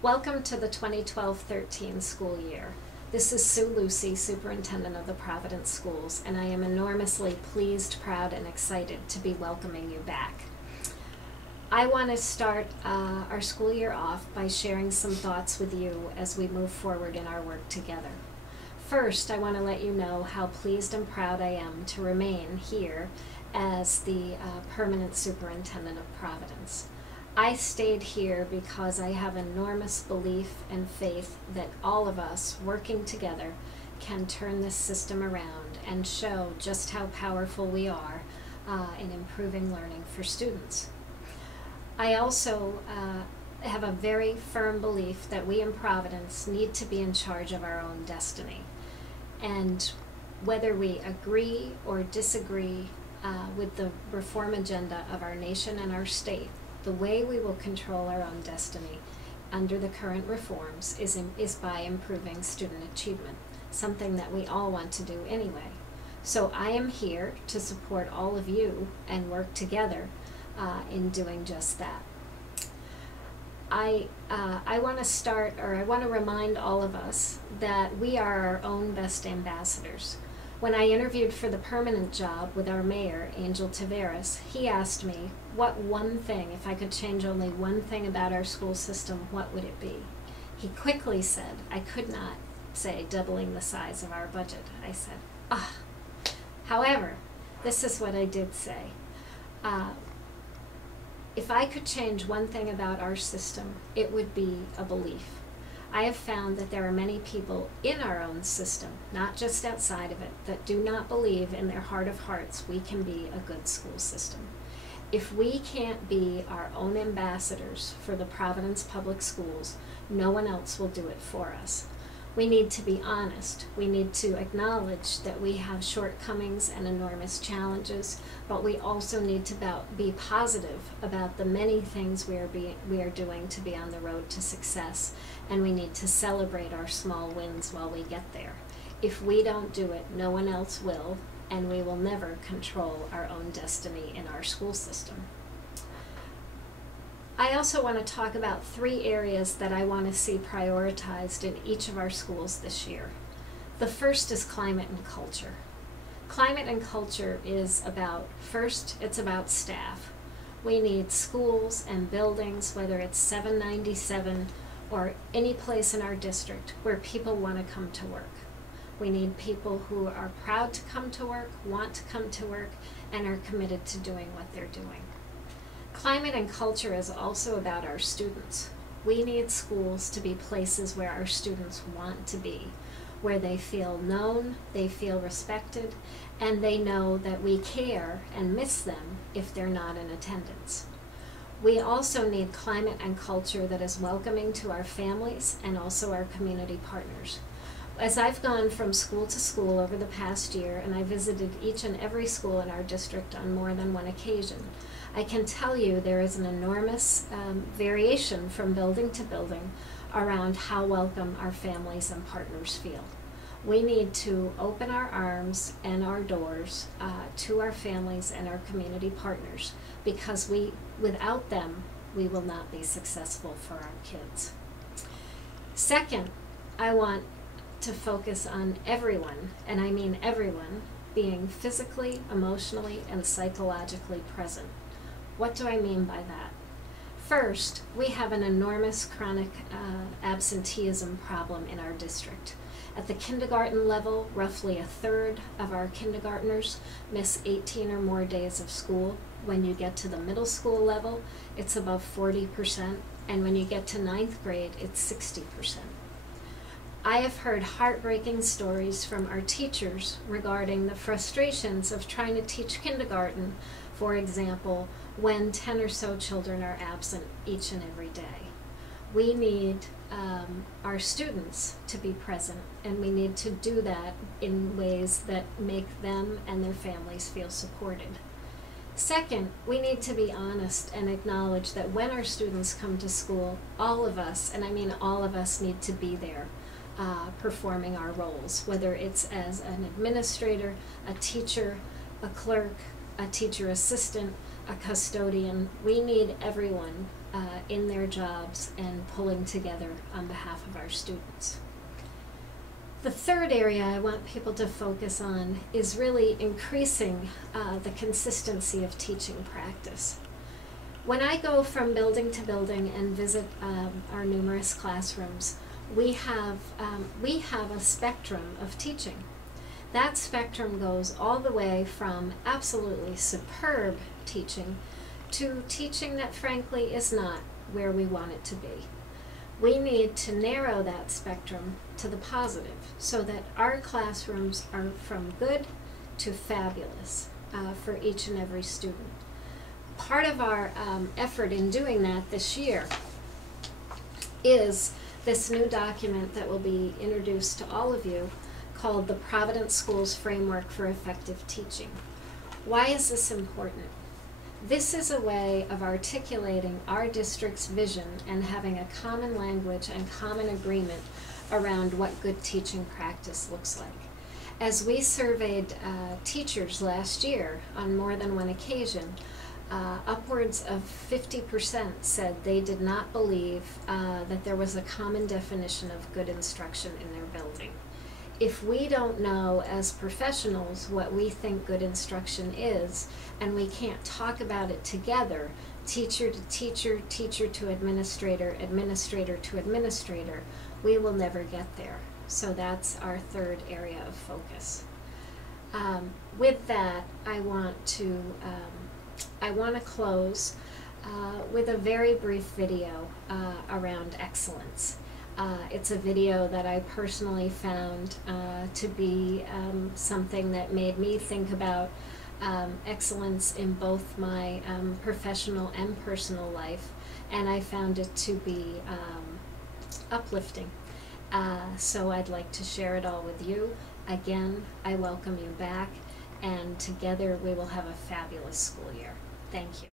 Welcome to the 2012-13 school year. This is Sue Lucy, Superintendent of the Providence Schools, and I am enormously pleased, proud, and excited to be welcoming you back. I want to start our school year off by sharing some thoughts with you as we move forward in our work together. First, I want to let you know how pleased and proud I am to remain here as the permanent superintendent of Providence. I stayed here because I have enormous belief and faith that all of us working together can turn this system around and show just how powerful we are in improving learning for students. I also have a very firm belief that we in Providence need to be in charge of our own destiny. And whether we agree or disagree with the reform agenda of our nation and our state, the way we will control our own destiny under the current reforms is by improving student achievement, something that we all want to do anyway. So I am here to support all of you and work together in doing just that. I want to remind all of us that we are our own best ambassadors. When I interviewed for the permanent job with our mayor, Angel Taveras, he asked me, what one thing, if I could change only one thing about our school system, what would it be? He quickly said, I could not say doubling the size of our budget. I said, However, this is what I did say. If I could change one thing about our system, it would be a belief. I have found that there are many people in our own system, not just outside of it, that do not believe in their heart of hearts we can be a good school system. If we can't be our own ambassadors for the Providence Public Schools, no one else will do it for us. We need to be honest. We need to acknowledge that we have shortcomings and enormous challenges, but we also need to be positive about the many things we are doing to be on the road to success, and we need to celebrate our small wins while we get there. If we don't do it, no one else will, and we will never control our own destiny in our school system. I also want to talk about 3 areas that I want to see prioritized in each of our schools this year. The first is climate and culture. Climate and culture is it's about staff. We need schools and buildings, whether it's 797 or any place in our district where people want to come to work. We need people who are proud to come to work, want to come to work, and are committed to doing what they're doing. Climate and culture is also about our students. We need schools to be places where our students want to be, where they feel known, they feel respected, and they know that we care and miss them if they're not in attendance. We also need climate and culture that is welcoming to our families and also our community partners. As I've gone from school to school over the past year, and I visited each and every school in our district on more than one occasion, I can tell you there is an enormous variation from building to building around how welcome our families and partners feel. We need to open our arms and our doors to our families and our community partners, because without them, we will not be successful for our kids. Second, I want to focus on everyone, and I mean everyone, being physically, emotionally, and psychologically present. What do I mean by that? First, we have an enormous chronic absenteeism problem in our district. At the kindergarten level, roughly 1/3 of our kindergartners miss 18 or more days of school. When you get to the middle school level, it's above 40%, and when you get to 9th grade, it's 60%. I have heard heartbreaking stories from our teachers regarding the frustrations of trying to teach kindergarten, for example, when 10 or so children are absent each and every day. We need our students to be present, and we need to do that in ways that make them and their families feel supported. Second, we need to be honest and acknowledge that when our students come to school, all of us, and I mean all of us, need to be there performing our roles, whether it's as an administrator, a teacher, a clerk, a teacher assistant, a custodian. We need everyone in their jobs and pulling together on behalf of our students. The third area I want people to focus on is really increasing the consistency of teaching practice. When I go from building to building and visit our numerous classrooms, we have a spectrum of teaching. That spectrum goes all the way from absolutely superb teaching to teaching that frankly is not where we want it to be. We need to narrow that spectrum to the positive so that our classrooms are from good to fabulous for each and every student. Part of our effort in doing that this year is this new document that will be introduced to all of you called the Providence Schools Framework for Effective Teaching. Why is this important? This is a way of articulating our district's vision and having a common language and common agreement around what good teaching practice looks like. As we surveyed teachers last year on more than one occasion, upwards of 50% said they did not believe that there was a common definition of good instruction in their building. If we don't know as professionals what we think good instruction is, and we can't talk about it together, teacher to teacher, teacher to administrator, administrator to administrator, we will never get there. So that's our third area of focus. With that, I want to close with a very brief video around excellence. It's a video that I personally found to be something that made me think about excellence in both my professional and personal life, and I found it to be uplifting. So I'd like to share it all with you. Again, I welcome you back, and together we will have a fabulous school year. Thank you.